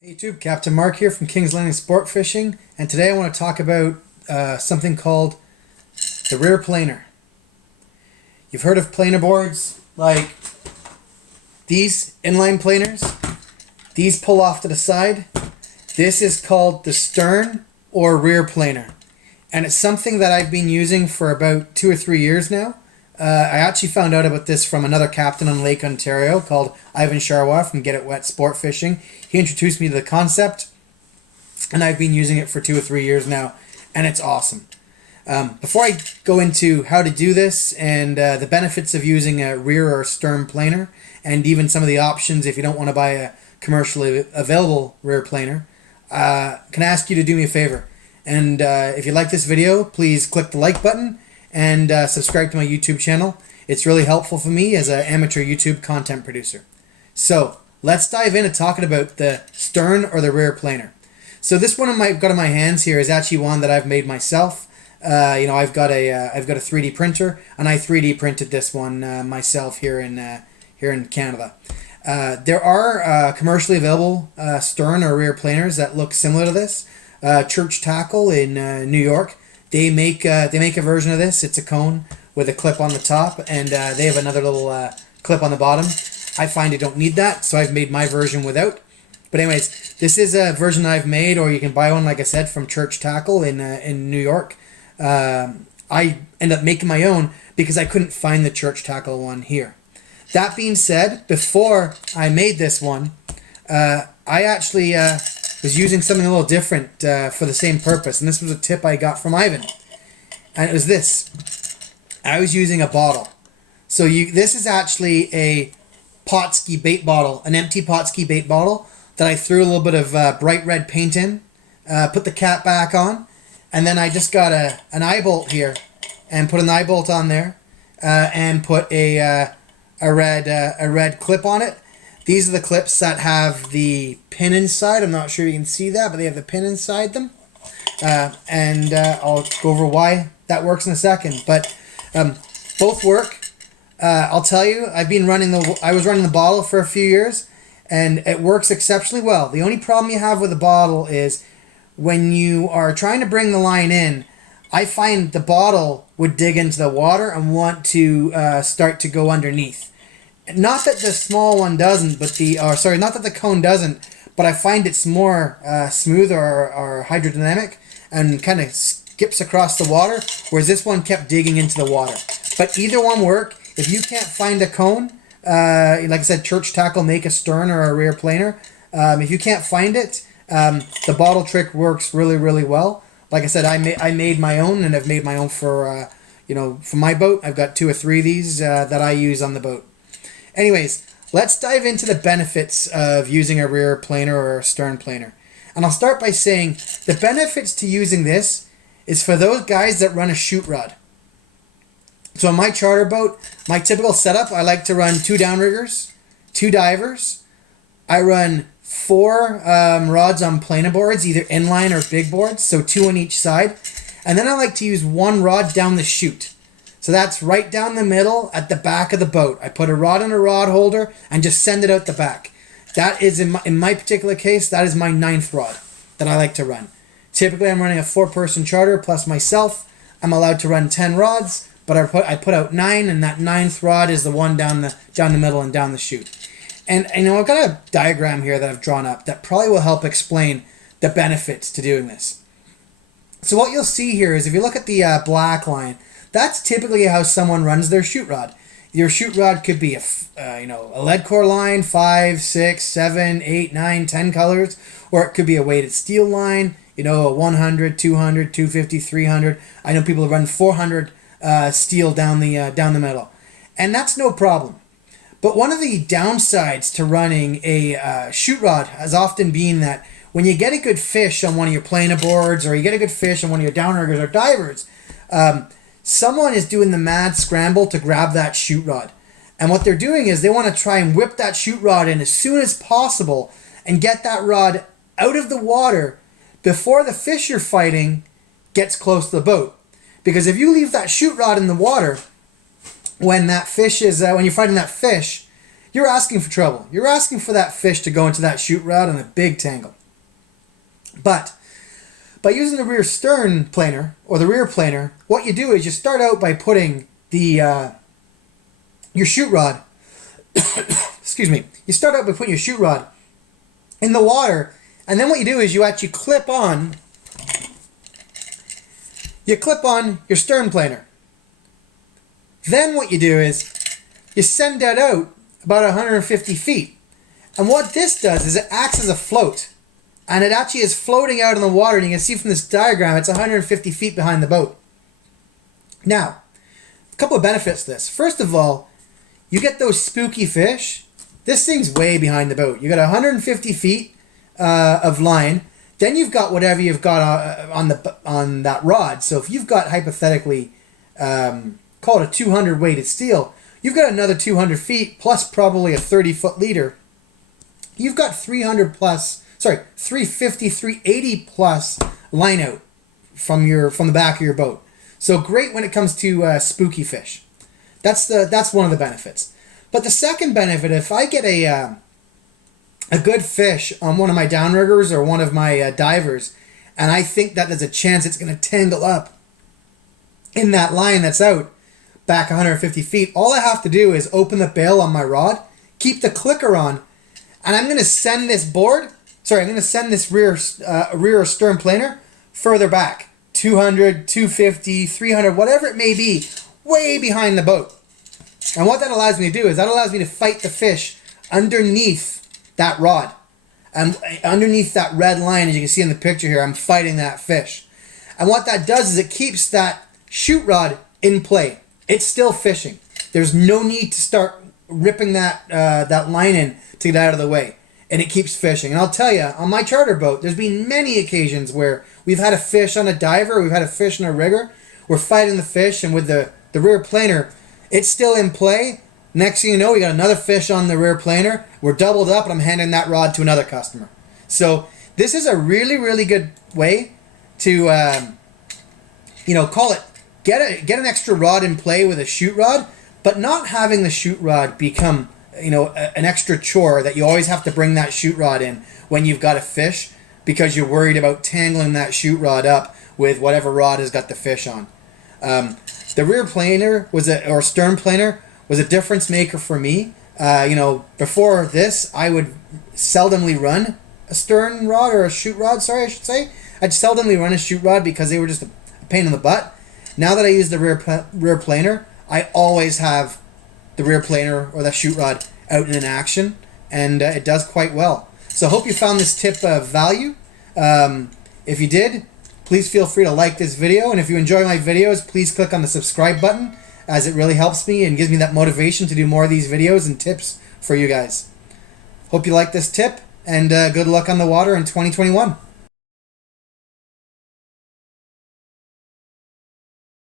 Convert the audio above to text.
Hey YouTube, Captain Marc here from King Salmon Sport Fishing, and today I want to talk about something called the rear planer. You've heard of planer boards like these inline planers. These pull off to the side. This is called the stern or rear planer, and it's something that I've been using for about 2 or 3 years now. I actually found out about this from another captain on Lake Ontario called Ivan Charwa from Get It Wet Sport Fishing. He introduced me to the concept, and I've been using it for 2 or 3 years now, and it's awesome. Before I go into how to do this and the benefits of using a rear or stern planer, and even some of the options if you don't want to buy a commercially available rear planer, can I ask you to do me a favor? And if you like this video, please click the like button and subscribe to my YouTube channel. It's really helpful for me as an amateur YouTube content producer. So let's dive into talking about the stern or the rear planer. So this one I've got in my hands here is actually one that I've made myself. I've got a 3D printer, and I 3D printed this one myself here in Canada. There are commercially available stern or rear planers that look similar to this. Church Tackle in New York. They make a version of this. It's a cone with a clip on the top, and they have another little clip on the bottom. I find I don't need that, so I've made my version without. But anyways, this is a version I've made, or you can buy one, like I said, from Church Tackle in New York. I ended up making my own because I couldn't find the Church Tackle one here. That being said, before I made this one, I actually was using something a little different for the same purpose, and this was a tip I got from Ivan, and it was this. I was using a bottle. So this is actually a Potski bait bottle, an empty Potski bait bottle that I threw a little bit of bright red paint in, put the cap back on, and then I just got an eye bolt here and put an eye bolt on there and put a red clip on it. These are the clips that have the pin inside. I'm not sure you can see that, but they have the pin inside them. And I'll go over why that works in a second. But both work. I'll tell you, I was running the bottle for a few years, and it works exceptionally well. The only problem you have with the bottle is when you are trying to bring the line in, I find the bottle would dig into the water and want to start to go underneath. Not that the small one doesn't, not that the cone doesn't, but I find it's more smooth or hydrodynamic and kind of skips across the water, whereas this one kept digging into the water. But either one work. If you can't find a cone, like I said, Church Tackle make a stern or a rear planer. If you can't find it, the bottle trick works really, really well. Like I said, I made my own, and I've made my own for my boat. I've got 2 or 3 of these that I use on the boat. Anyways, let's dive into the benefits of using a rear planer or a stern planer. And I'll start by saying the benefits to using this is for those guys that run a chute rod. So on my charter boat, my typical setup, I like to run 2 downriggers, 2 divers. I run 4 rods on planer boards, either inline or big boards, so 2 on each side. And then I like to use 1 rod down the chute. So that's right down the middle at the back of the boat. I put a rod in a rod holder and just send it out the back. That is, in my particular case, that is my 9th rod that I like to run. Typically, I'm running a 4-person charter plus myself. I'm allowed to run 10 rods, but I put out 9, and that 9th rod is the one down the middle and down the chute. And I've got a diagram here that I've drawn up that probably will help explain the benefits to doing this. So what you'll see here is if you look at the black line, that's typically how someone runs their chute rod. Your chute rod could be a Leadcore line, 5, 6, 7, 8, 9, 10 colors, or it could be a weighted steel line, a 100, 200, 250, 300. I know people run 400 steel down the middle, and that's no problem. But one of the downsides to running a chute rod has often been that when you get a good fish on one of your planer boards, or you get a good fish on one of your downriggers or divers, someone is doing the mad scramble to grab that chute rod. And what they're doing is they want to try and whip that chute rod in as soon as possible and get that rod out of the water before the fish you're fighting gets close to the boat. Because if you leave that chute rod in the water when you're fighting that fish, you're asking for trouble. You're asking for that fish to go into that chute rod on a big tangle. But by using the rear stern planer or the rear planer, what you do is you start out by putting the your chute rod, excuse me, you start out by putting your chute rod in the water, and then what you do is you actually clip on your stern planer. Then what you do is you send that out about 150 feet. And what this does is it acts as a float. And it actually is floating out in the water, and you can see from this diagram it's 150 feet behind the boat. Now, a couple of benefits to this. First of all, you get those spooky fish. This thing's way behind the boat. You got 150 feet of line. Then you've got whatever you've got on that rod. So if you've got hypothetically, call it a 200 weighted steel, you've got another 200 feet plus probably a 30-foot leader. You've got 350, 380 plus line out from the back of your boat. So great when it comes to spooky fish. That's one of the benefits. But the second benefit, if I get a good fish on one of my downriggers or one of my divers, and I think that there's a chance it's going to tangle up in that line that's out back 150 feet, all I have to do is open the bail on my rod, keep the clicker on, and I'm going to send this rear or stern planer further back, 200, 250, 300, whatever it may be, way behind the boat. And what that allows me to do is that allows me to fight the fish underneath that rod. And underneath that red line, as you can see in the picture here, I'm fighting that fish. And what that does is it keeps that chute rod in play. It's still fishing. There's no need to start ripping that line in to get out of the way. And it keeps fishing. And I'll tell you, on my charter boat, there's been many occasions where we've had a fish on a diver, we've had a fish on a rigger, we're fighting the fish, and with the rear planer, it's still in play. Next thing you know, we got another fish on the rear planer, we're doubled up, and I'm handing that rod to another customer. So this is a really, really good way to, call it, get an extra rod in play with a chute rod, but not having the chute rod become an extra chore that you always have to bring that chute rod in when you've got a fish because you're worried about tangling that chute rod up with whatever rod has got the fish on. The rear planer or stern planer was a difference maker for me. Before this, I would seldomly run a stern rod or a chute rod, I should say. I'd seldomly run a chute rod because they were just a pain in the butt. Now that I use the rear planer, I always have the rear planer or the chute rod out in action, and it does quite well. So I hope you found this tip of value. If you did, please feel free to like this video, and if you enjoy my videos, please click on the subscribe button, as it really helps me and gives me that motivation to do more of these videos and tips for you guys. Hope you like this tip, and good luck on the water in 2021.